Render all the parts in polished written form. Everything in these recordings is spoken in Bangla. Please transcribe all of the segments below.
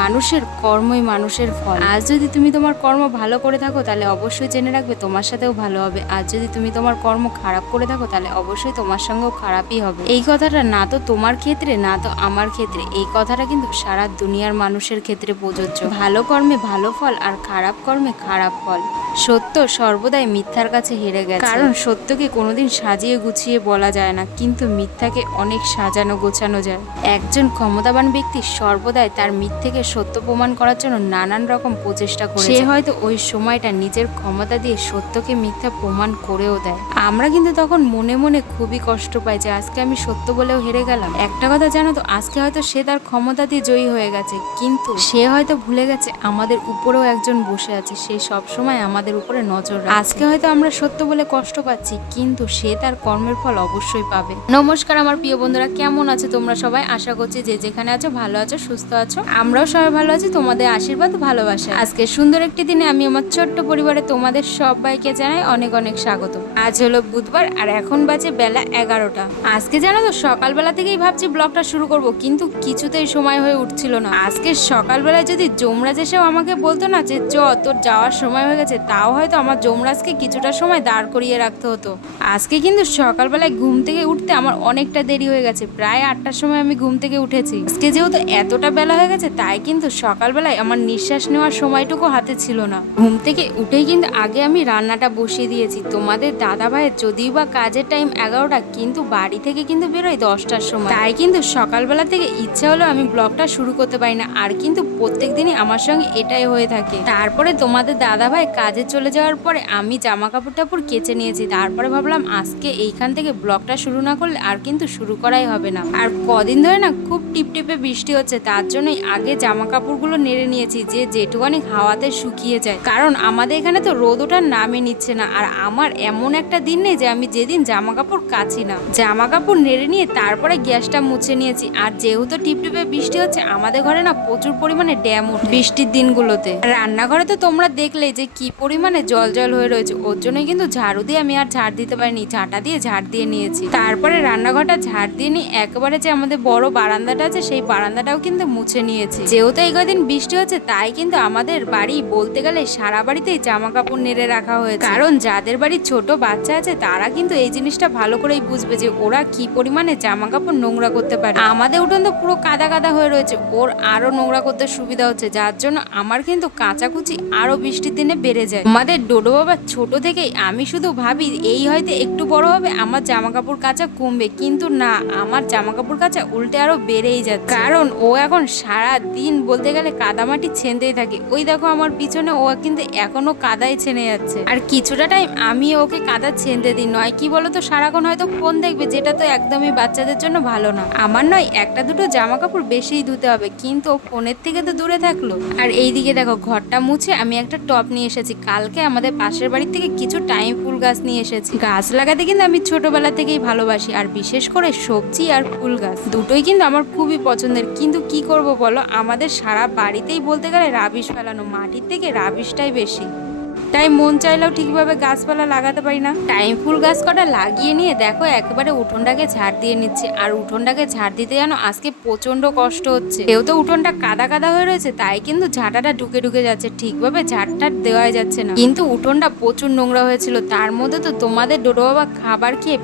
মানুষের কর্মই মানুষের ফল। আজ যদি তুমি তোমার কর্ম ভালো করে থাকো তাহলে অবশ্যই জেনে রাখবে তোমার সাথেও ভালো হবে, আর যদি তুমি তোমার কর্ম খারাপ করে থাকো তাহলে অবশ্যই তোমার সঙ্গেও খারাপই হবে। এই কথাটা না তো তোমার ক্ষেত্রে না তো আমার ক্ষেত্রে, এই কথাটা কিন্তু সারা দুনিয়ার মানুষের ক্ষেত্রে প্রযোজ্য। ভালো কর্মে ভালো ফল আর খারাপ কর্মে খারাপ ফল। সত্য সর্বদাই মিথ্যার কাছে হেরে গেছে, কারণ সত্যকে কোনোদিন সাজিয়ে গুছিয়ে বলা যায় না, কিন্তু মিথ্যাকে অনেক সাজানো গোছানো যায়। একজন ক্ষমতাবান ব্যক্তি সর্বদাই তার মিথ্যেকে সত্য প্রমাণ করার জন্য নানান রকম প্রচেষ্টা করে। সে হয়তো ওই সময়টা নিজের ক্ষমতা দিয়ে সত্যকে মিথ্যা প্রমাণ করেও দেয়। আমরা কিন্তু তখন মনে মনে খুবই কষ্ট পাই যে আজকে আমি সত্য বলেও হেরে গেলাম। একটা কথা জানো তো, আজকে হয়তো সে তার ক্ষমতা দিয়ে জয়ী হয়ে গেছে, কিন্তু সে হয়তো ভুলে গেছে আমাদের উপরেও একজন বসে আছে, সে সব সময় আমাদের উপরে নজর রাখে। আজকে হয়তো আমরা সত্য বলে কষ্ট পাচ্ছি, কিন্তু সে তার কর্মের ফল অবশ্যই পাবে। নমস্কার আমার প্রিয় বন্ধুরা, কেমন আছো তোমরা সবাই? আশা করছি যে যেখানে আছো ভালো আছো, সুস্থ আছো। আমরাও সবাই ভালো আছি, তোমাদের আশীর্বাদ ভালোবাসা। আজকে সুন্দর একটি দিনে আমি আমার ছোট্ট পরিবারে তোমাদের সবাইকে জানাই অনেক অনেক স্বাগত। আজ হলো বুধবার আর এখন বাজে বেলা 11টা। আজকে জানো তো সকালবেলা থেকেই ভাবছি ব্লগটা শুরু করব, কিন্তু কিছুতেই সময় হয়ে উঠছিল না। আজকে সকালবেলায় যদি যমরাজ এসেও আমাকে বলতো না যে তোর যাওয়ার সময় হয়ে গেছে, তাও হয়তো আমার যমরাজকে কিছুটা সময় দাঁড় করিয়ে রাখতে হতো। আজকে কিন্তু সকালবেলায় ঘুম থেকে উঠতে আমার অনেকটা দেরি হয়ে গেছে, প্রায় 8টার সময় আমি ঘুম থেকে উঠেছি। আজকে যেহেতু এতটা বেলা হয়ে গেছে, তাই কিন্তু সকালবেলায় আমার নিঃশ্বাস নেওয়ার সময়টুকু হাতে ছিল না। ঘুম থেকে উঠেই কিন্তু আগে আমি রান্নাটা বসিয়ে দিয়েছি। তোমাদের দাদা ভাইয়ের যদিও বা কাজের টাইম 11টা, কিন্তু বাড়ি থেকে কিন্তু বেরোয় 10টার সময়, তাই কিন্তু সকালবেলা থেকে ইচ্ছা হলো আমি ব্লগটা শুরু করতে পারি না। আর কিন্তু প্রত্যেক দিনই আমার সঙ্গে এটাই হয়ে থাকে। তারপরে তোমাদের দাদা ভাই কাজে চলে যাওয়ার পরে আমি জামা কাপড় টাপড় কেচে নিয়েছি। তারপরে ভাবলাম আজকে এইখান থেকে ব্লগটা শুরু না করলে আর কিন্তু শুরু করাই হবে না। আর কদিন ধরে না খুব টিপটিপে বৃষ্টি হচ্ছে, তার জন্যই আগে জামা কাপড়গুলো নেড়ে নিয়েছি যে যেটুকানি হাওয়াতে শুকিয়ে যায়, কারণ আমাদের এখানে তো রোদ ওঠার নামে নিচ্ছে না। আর আমার এমন একটা দিন নেই যে আমি যেদিন জামা কাপড় কাচি না। জামা কাপড় নেড়ে নিয়ে তারপরে গ্যাসটা মুছে নিয়েছি। আর যেহেতু টিপটিপে বৃষ্টি হচ্ছে, আমাদের ঘরে না প্রচুর পরিমাণে ড্যাম ওঠে বৃষ্টির দিনগুলোতে। রান্নাঘরে তো তোমরা দেখলে যে কি পরিমাণে জল জল হয়ে রয়েছে, ওর জন্যই কিন্তু ঝাড়ু দিয়ে আমি আর ঝাড় দিতে পারিনি, ঝাঁটা দিয়ে ঝাড় দিয়ে নিয়েছি। তারপরে রান্নাঘরটা ঝাড় দিয়ে নিয়ে একেবারে যে আমাদের বড় বারান্দাটা আছে সেই বারান্দাটাও কিন্তু মুছে নিয়েছি। যেহেতু এই কদিন বৃষ্টি হচ্ছে, তাই কিন্তু আমাদের বাড়ি বলতে গেলে সারা বাড়িতেই জামা কাপড় নেড়ে রাখা হয়েছে। কারণ যাদের বাড়ি ছোট বাচ্চা আছে তারা কিন্তু এই জিনিসটা ভালো করেই বুঝবে যে ওরা কি পরিমাণে জামা কাপড় নোংরা করতে পারে। আমাদের উঠোন তো পুরো কাদা কাদা হয়ে রয়েছে, ওর আরো নোংরা করতে সুবিধা হচ্ছে, যার জন্য আমার কিন্তু কাচাকুচি আরো বৃষ্টির দিনে বেড়ে যায়। আমাদের ডোডো বাবা ছোট থেকেই আমি শুধু ভাবি এই হয়তো একটু বড় হবে আমার জামা কাপড় কাচা কমবে, কিন্তু না, আমার জামা কাপড় কাচা উল্টে আরো বেড়েই যাচ্ছে। কারণ ও এখন সারা দিন বলতে গেলে কাদামাটি ছেনতেই থাকে। ওই দেখো আমার পিছনে ও কিন্তু এখনো কাদায় ছেনে যাচ্ছে। আর কিছুটা টাইম আমি ওকে কাদা ছেনতে দিই, নয় কি বলতো সারাক্ষণ হয়তো ফোন দেখবে, যেটা তো একদমই বাচ্চাদের জন্য ভালো না। আমার নয় একটা দুটো জামা কাপড় বেশিই ধুতে হবে, কিন্তু ফোনের থেকে তো দূরে থাকলো। আর এইদিকে দেখো ঘরটা মুছে আমি একটা টব নিয়ে এসেছি। কালকে আমাদের পাশের বাড়ি থেকে কিছু টাইম ফুল গাছ নিয়ে এসেছি। গাছ লাগাতে কিন্তু আমি ছোটবেলা থেকেই ভালোবাসি, আর বিশেষ করে সবজি আর ফুল গাছ দুটোই কিন্তু আমার খুবই পছন্দের। কিন্তু কি করব বলো, আমাদের সারা বাড়িতেই বলতে গেলে রাবিশ ফেলানো, মাটির থেকে রাবিশটাই বেশি, তাই মন চাইলেও ঠিকভাবে গাছপালা লাগাতে পারি না। টাইম ফুল গাছ কটা লাগিয়ে নিয়ে দেখো একেবারে উঠোনটাকে ঝাড় দিয়ে নিচ্ছে। আর উঠোনটাকে ঝাড় দিতে জানো আজকে প্রচন্ড কষ্ট হচ্ছে, যেহেতু উঠোনটা কাদা কাদা হয়ে রয়েছে, তাই কিন্তু ঝাঁটাটা ঢুকে ঢুকে যাচ্ছে, ঠিকভাবে ঝাড়টা দেওয়া যাচ্ছে না। কিন্তু উঠোনটা প্রচুর নোংরা হয়েছিল, তার মধ্যে তো তোমাদের ডোডো বাবা খাবার খেয়ে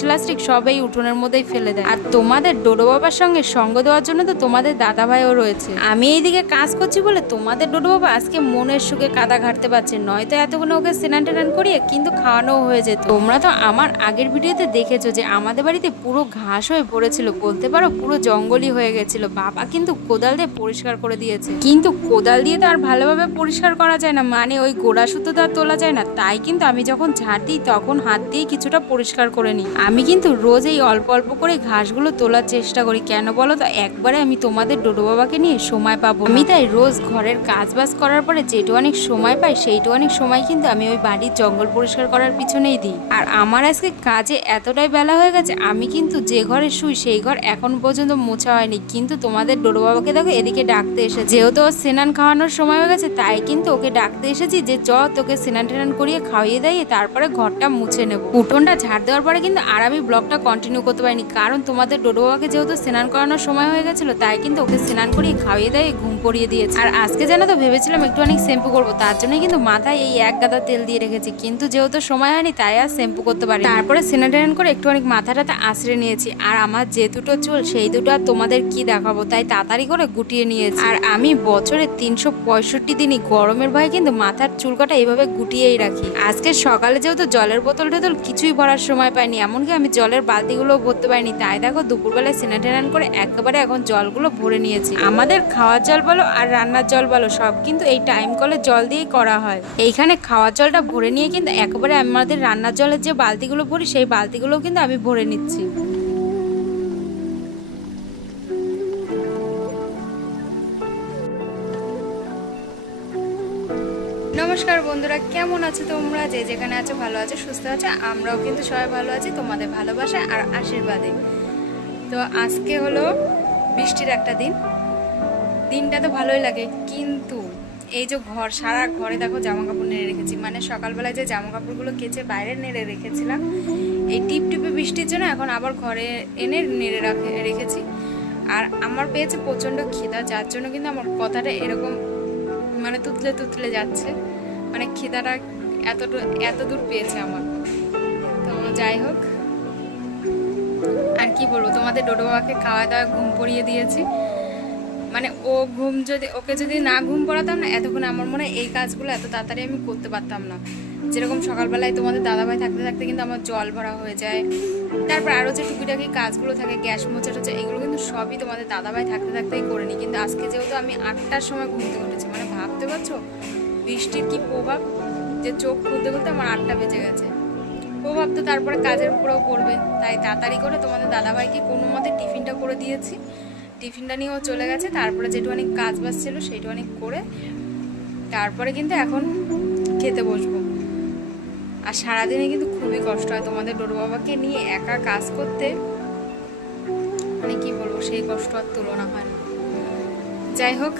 প্লাস্টিক সবাই উঠোনের মধ্যেই ফেলে দেয়। আর তোমাদের ডোডো বাবার সঙ্গে সঙ্গ দেওয়ার জন্য তো তোমাদের দাদা ভাইও রয়েছে। আমি এইদিকে কাজ করছি বলে তোমাদের ডোডো বাবা আজকে মনের সুখে কাদা ঘাটতে পারছে, নয় তো এতক্ষণ ওকে স্নান টান করিয়ে কিন্তু খাওয়ানো হয়ে যেত। তোমরা তো আমার আগের ভিডিওতে দেখেছো যে আমাদের বাড়িতে পুরো ঘাস হয়ে পড়েছিল, বলতে পারো পুরো জঙ্গলই হয়ে গেছিল। বাবা কিন্তু কোদাল দিয়ে পরিষ্কার করে দিয়েছে, কিন্তু কোদাল দিয়ে তো আর ভালোভাবে পরিষ্কার করা যায় না, মানে ওই গোড়া সুতো তো আর তোলা যায় না। তাই কিন্তু আমি যখন ঝাড় দিই তখন হাত দিয়ে কিছুটা পরিষ্কার করে নিই। আমি কিন্তু রোজ এই অল্প অল্প করে ঘাসগুলো তোলার চেষ্টা করি, কেন বলো তো, একবারে আমি তোমাদের ডোডো বাবাকে নিয়ে সময় পাবো। আমি তাই রোজ ঘরের কাজ বাজ করার পরে যেটু অনেক সময় পাই সেইটু অনেক সময় কিন্তু আমি ওই বাড়ির জঙ্গল পরিষ্কার করার পিছনেই দিই। আর আমার আজকে কাজে এতটাই বেলা হয়ে গেছে, আমি কিন্তু যে ঘরে শুই সেই ঘর এখন পর্যন্ত মোছা হয়নি। কিন্তু তোমাদের ডোডো বাবাকে দেখো এদিকে ডাকতে এসেছে, যেহেতু ওর স্নান খাওয়ানোর সময় হয়ে গেছে তাই কিন্তু ওকে ডাকতে এসেছি যে চ তোকে স্নান টেনান করিয়ে খাওয়িয়ে দিয়ে তারপরে ঘরটা মুছে নেব। উঠোনটা ঝাড় দেওয়ার পরে কিন্তু আর আমি ব্লগটা কন্টিনিউ করতে পারিনি, কারণ তোমাদের ডোডো বাবাকে যেহেতু স্নান করানোর সময় হয়ে গেছিলো তাই কিন্তু ওকে স্নান করিয়ে খাওয়িয়ে দিয়ে ঘুম পড়িয়ে দিয়েছে। আর আজকে জানো তো ভেবেছিলাম একটুখানি শ্যাম্পু করবো, তার জন্যই কিন্তু মাথায় এই এক গাদা তেল দিয়ে রেখেছি, কিন্তু যেহেতু সময় হয়নি তাই আর শ্যাম্পু করতে পারি। তারপরে স্নান টেনান করে একটুখানি মাথাটাতে আঁচড়ে নিয়েছি। আর আমার যে দুটো চুল সেই দুটো আর তোমাদের কি দেখাবো, তাই তাড়াতাড়ি করে গুটিয়ে নিয়েছি। আর আমি বছরে 365 দিনই গরমের ভয়ে কিন্তু মাথার চুলকাটা এইভাবে গুটিয়েই রাখি। আজকে সকালে যেহেতু জলের বোতল টোতল কিছুই ভরার সময় পাইনি, এমনকি আমি জলের বালতিগুলো ভরতে পারিনি, তাই দেখো দুপুরবেলায় স্নান টেনান করে একেবারে এখন জলগুলো ভরে নিয়েছি। আমাদের খাওয়ার জল বলো আর রান্নার জল বলো সব কিন্তু এই টাইম কলের জল দিয়েই করা হয়। এইখানে খাওয়ার জলটা ভরে নিয়ে কিন্তু একেবারে আমাদের রান্নার জলের যে বালতিগুলো ভরি সেই বালতিগুলোও কিন্তু আমি ভরে নিচ্ছি। নমস্কার বন্ধুরা, কেমন আছো তোমরা? যে যেখানে আছো ভালো আছো, সুস্থ আছো, আমরাও কিন্তু সবাই ভালো আছি তোমাদের ভালোবাসা আর আশীর্বাদে। তো আজকে হলো বৃষ্টির একটা দিন, দিনটা তো ভালোই লাগে, কিন্তু এই যে সারা ঘরে দেখো জামা কাপড় নেড়ে রেখেছি, মানে সকালবেলায় যে জামা কাপড়গুলো কেচে বাইরে নেড়ে রেখেছিলাম এই টিপ টিপে বৃষ্টির জন্য এখন আবার ঘরে এনে নেড়ে রেখেছি। আর আমার পেয়েছে প্রচণ্ড খিদা, যার জন্য কিন্তু আমার কথাটা এরকম মানে তুতলে তুতলে যাচ্ছে, মানে খিদাটা এত দূর পেয়েছে আমার। তো যাই হোক, আর কি বলবো, তোমাদের ডোডো বাবাকে খাওয়া দাওয়া ঘুম পড়িয়ে দিয়েছি। মানে ওকে যদি না ঘুম পড়াতাম না এতক্ষণ আমার মনে হয় এই কাজগুলো এত তাড়াতাড়ি আমি করতে পারতাম না। যেরকম সকালবেলায় তোমাদের দাদাভাই থাকতে থাকতে কিন্তু আমার জল ভরা হয়ে যায়, তারপর আরও যে টুকিটাকি কাজগুলো থাকে গ্যাস মোছা টোচা এগুলো কিন্তু সবই তোমাদের দাদাভাই থাকতে থাকতেই করে নিই। কিন্তু আজকে যেহেতু আমি 8টার সময় ঘুম থেকে উঠেছি, মানে ভাবতে পারছো বৃষ্টির কি প্রভাব, যে চোখ খুলতে খুলতে আমার 8টা বেজে গেছে। প্রভাব তো তারপরে কাজের উপরেও পড়বে, তাই তাড়াতাড়ি করে তোমাদের দাদাভাইকে কোনো মতে টিফিনটা করে দিয়েছি। টিফিনটা নিয়েও চলে গেছে, তারপরে যেটুখানি কাজ বাজ ছিল সেইটুখানি করে তারপরে কিন্তু এখন খেতে বসবো। আর সারাদিনে কিন্তু খুবই কষ্ট হয় তোমাদের ডোডো বাবাকে নিয়ে একা কাজ করতে, মানে কি বলবো, সেই কষ্ট আর তুলনা হয় না। যাই হোক,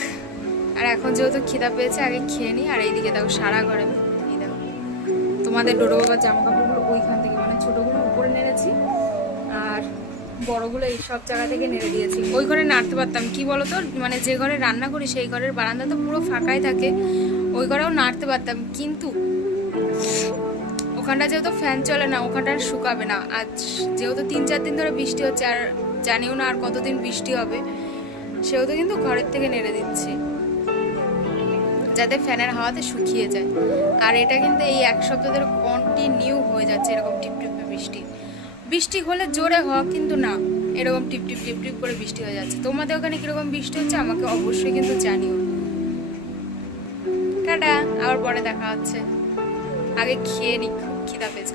আর এখন যেহেতু খিদা পেয়েছে আগে খেয়ে নিই। আর এইদিকে দেখো সারা ঘরে এই দেখো তোমাদের ডোডো বাবার জামা কাপড়গুলো ওইখান থেকে, মানে ছোটোগুলো উপরে নেড়েছি আর বড়গুলো এই সব জায়গা থেকে নেড়ে দিয়েছি। ওই ঘরে নাড়তে পারতাম, কি বলতো, মানে যে ঘরে রান্না করি সেই ঘরের বারান্দা তো পুরো ফাঁকাই থাকে, ওই ঘরেও নাড়তে পারতাম, কিন্তু ওখানটা যেহেতু ফ্যান চলে না ওখানটা আর শুকাবে না। আজ যেহেতু 3-4 দিন ধরে বৃষ্টি হচ্ছে আর জানিও না আর কতদিন বৃষ্টি হবে, সেহেতু কিন্তু ঘরের থেকে নেড়ে দিচ্ছি যাতে ফ্যানের হাওয়াতে শুকিয়ে যায়। আর এটা কিন্তু এই এক সপ্তাহ ধরে কন্টিনিউ হয়ে যাচ্ছে এরকম টিপটিপে বৃষ্টি হলে জোরে হওয়া, কিন্তু না এরকম টিপটিপ টিপটিপ করে বৃষ্টি হয়ে যাচ্ছে। তোমাদের ওখানে কিরকম বৃষ্টি হচ্ছে আমাকে অবশ্যই কিন্তু জানিও। টাটা, আবার পরে দেখা হচ্ছে, আগে খেয়ে নি, খুব খিদা পেয়েছে।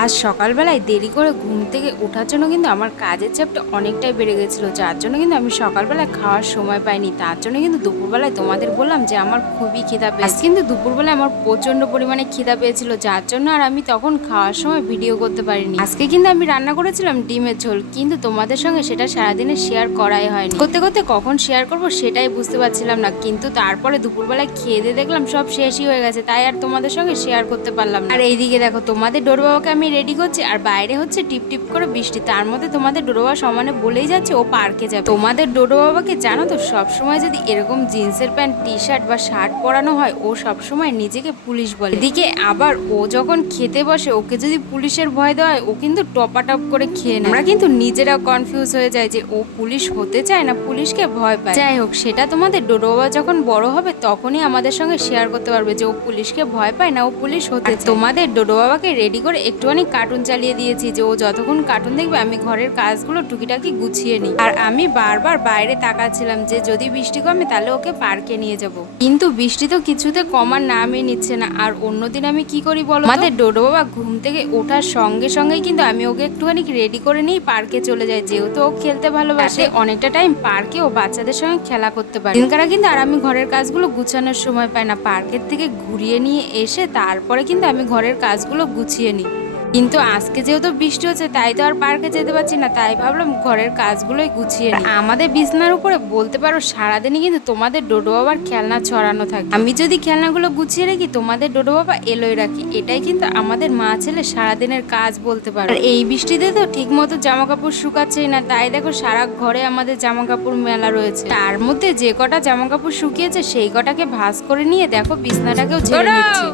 আজ সকালবেলায় দেরি করে ঘুম থেকে ওঠার জন্য কিন্তু আমার কাজের চাপটা অনেকটাই বেড়ে গেছিলো, যার জন্য কিন্তু আমি সকালবেলায় খাওয়ার সময় পাইনি। তার জন্য কিন্তু দুপুরবেলায় তোমাদের বললাম যে আমার খুবই খিদা পেয়েছে, কিন্তু দুপুরবেলায় আমার প্রচণ্ড পরিমাণে খিদা পেয়েছিল, যার জন্য আর আমি তখন খাওয়ার সময় ভিডিও করতে পারিনি। আজকে কিন্তু আমি রান্না করেছিলাম ডিমের ঝোল, কিন্তু তোমাদের সঙ্গে সেটা সারাদিনে শেয়ার করাই হয়নি। করতে করতে কখন শেয়ার করব সেটাই বুঝতে পারছিলাম না, কিন্তু তারপরে দুপুরবেলায় খেয়ে দিয়ে দেখলাম সব শেষই হয়ে গেছে, তাই আর তোমাদের সঙ্গে শেয়ার করতে পারলাম না। আর এইদিকে দেখো তোমাদের ডোডো বাবাকে আমি রেডি করছি আর বাইরে হচ্ছে টিপ টিপ করে বৃষ্টি, তার মধ্যে তোমাদের ডোডো বাবা সমানে বলেই যাচ্ছে ও পার্কে যাবে। তোমাদের ডোডো বাবাকে জানো তো সবসময় যদি এরকম জিন্সের প্যান্ট টি শার্ট বা শার্ট পরানো হয় ও সবসময় নিজেকে পুলিশ বলে। এদিকে আবার ও যখন খেতে বসে ওকে যদি পুলিশের ভয় দেওয়া হয় ও কিন্তু টপাটপ করে খেয়ে নেয়। আমরা কিন্তু নিজেরা কনফিউজ হয়ে যায় যে ও পুলিশ হতে চায় না পুলিশকে ভয় পায়। যাই হোক, সেটা তোমাদের ডোডো বাবা যখন বড় হবে তখনই আমাদের সঙ্গে শেয়ার করতে পারবে যে ও পুলিশকে ভয় পায় না ও পুলিশ হতে চায়। তোমাদের ডোডো বাবাকে রেডি করে একটুখানি কার্টুন চালিয়ে দিয়েছি, যে ও যতক্ষণ কার্টুন দেখবে আমি ঘরের কাজগুলো টুকিটাকি গুছিয়ে নিই। আর আমি বারবার বাইরে তাকাচ্ছিলাম যে যদি বৃষ্টি কমে তাহলে ওকে পার্কে নিয়ে যাব, কিন্তু বৃষ্টি তো কিছুতে কমার নামই নিচ্ছে না। আর অন্যদিন আমি কি করি বলো, আমাদের ডোডো বাবা ঘুম থেকে ওঠার সঙ্গে সঙ্গেই কিন্তু আমি ওকে একটুখানি রেডি করে নিয়ে পার্কে চলে যাই, যেহেতু ও খেলতে ভালোবাসে। অনেকটা টাইম পার্কে ও বাচ্চাদের সঙ্গে খেলা করতে পারে। দিনকারা কিন্তু আর আমি ঘরের কাজগুলো গুছানোর সময় পাই না, পার্কের থেকে ঘুরিয়ে নিয়ে এসে তারপরে কিন্তু আমি ঘরের কাজগুলো গুছিয়ে নিই। কিন্তু আজকে যেহেতু বৃষ্টি হচ্ছে তাই তো আর পার্কে যেতে পারছি না, তাই ভাবলাম ঘরের কাজগুলোই গুছিয়ে নিই। আমাদের বিছনার উপরে বলতে পারো সারাদিনই কিন্তু তোমাদের ডোডো বাবার খেলনা ছড়ানো থাকে। আমি যদি খেলনাগুলো গুছিয়ে রাখি তোমাদের ডোডো বাবা এলোই রাখি, এটাই কিন্তু আমাদের মা ছেলে সারাদিনের কাজ বলতে পারো। আর এই বৃষ্টিতে তো ঠিক মতো জামা কাপড় শুকাচ্ছেই না, তাই দেখো সারা ঘরে আমাদের জামা কাপড় মেলা রয়েছে। তার মধ্যে যে কটা জামা কাপড় শুকিয়েছে সেই কটাকে ভাঁজ করে নিয়ে দেখো বিছনাটাকেও ঝেড়ে নিচ্ছি।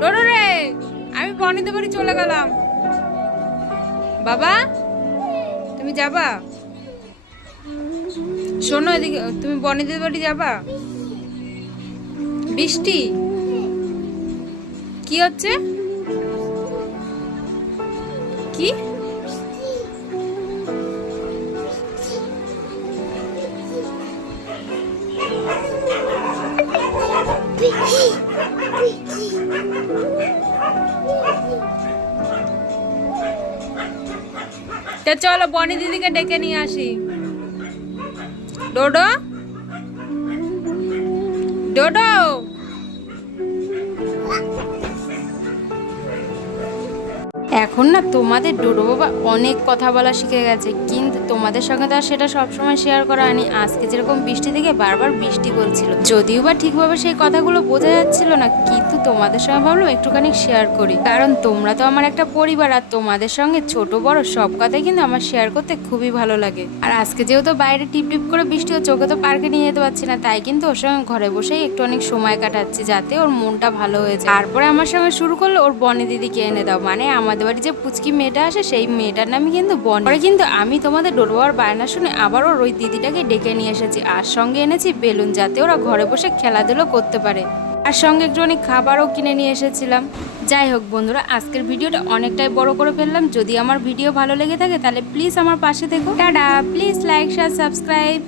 ডোডো রে, আমি বনিদের বাড়ি চলে গেলাম। বাবা তুমি যাবা? শোনো এদিকে, তুমি বনিদের বাড়ি যাবা? বৃষ্টি কি হচ্ছে? কি চলো বনি দিদিকে ডেকে নিয়ে আসি। ডোডো, ডোডো, এখন না তোমাদের ডোডো বাবা অনেক কথা বলা শিখে গেছে, কিন্তু তোমাদের সঙ্গে তো আর সেটা সবসময় শেয়ার করা হয়নি। আজকে যেরকম বৃষ্টি থেকে বারবার বৃষ্টি বলছিল, যদিও বা ঠিকভাবে সেই কথাগুলো বোঝা যাচ্ছিল না, কিন্তু তোমাদের সঙ্গে ভাবলাম একটুখানি শেয়ার করি, কারণ তোমরা তো আমার একটা পরিবার, আর তোমাদের সঙ্গে ছোট বড় সব কথাই কিন্তু আমার শেয়ার করতে খুবই ভালো লাগে। আর আজকে যেহেতু বাইরে টিপ টিপ করে বৃষ্টি হচ্ছে, ওকে তো পার্কে নিয়ে যেতে পারছি না, তাই কিন্তু ওর সঙ্গে ঘরে বসেই একটু অনেক সময় কাটাচ্ছি, যাতে ওর মনটা ভালো হয়ে যায়। তারপরে আমার সঙ্গে শুরু করলো ওর বনি দিদিকে এনে দাও, মানে আমাদের বাড়ি যে পুচকি মেয়েটা আসে সেই মেয়েটার নামই কিন্তু বনি। পরে কিন্তু আমি তোমাদের ডোডো বাবার বায়না শুনে আবার ওর ওই দিদিটাকে ডেকে নিয়ে এসেছি, আর সঙ্গে এনেছি বেলুন, যাতে ওরা ঘরে বসে খেলাধুলো করতে পারে। আর সঙ্গে একটু অনেক খাবারও কিনে নিয়ে এসেছিলাম। যাই হোক বন্ধুরা, আজকের ভিডিওটা অনেকটাই বড় করে ফেললাম। যদি আমার ভিডিও ভালো লেগে থাকে তাহলে প্লিজ আমার পাশে থেকো। Tata, please like share subscribe.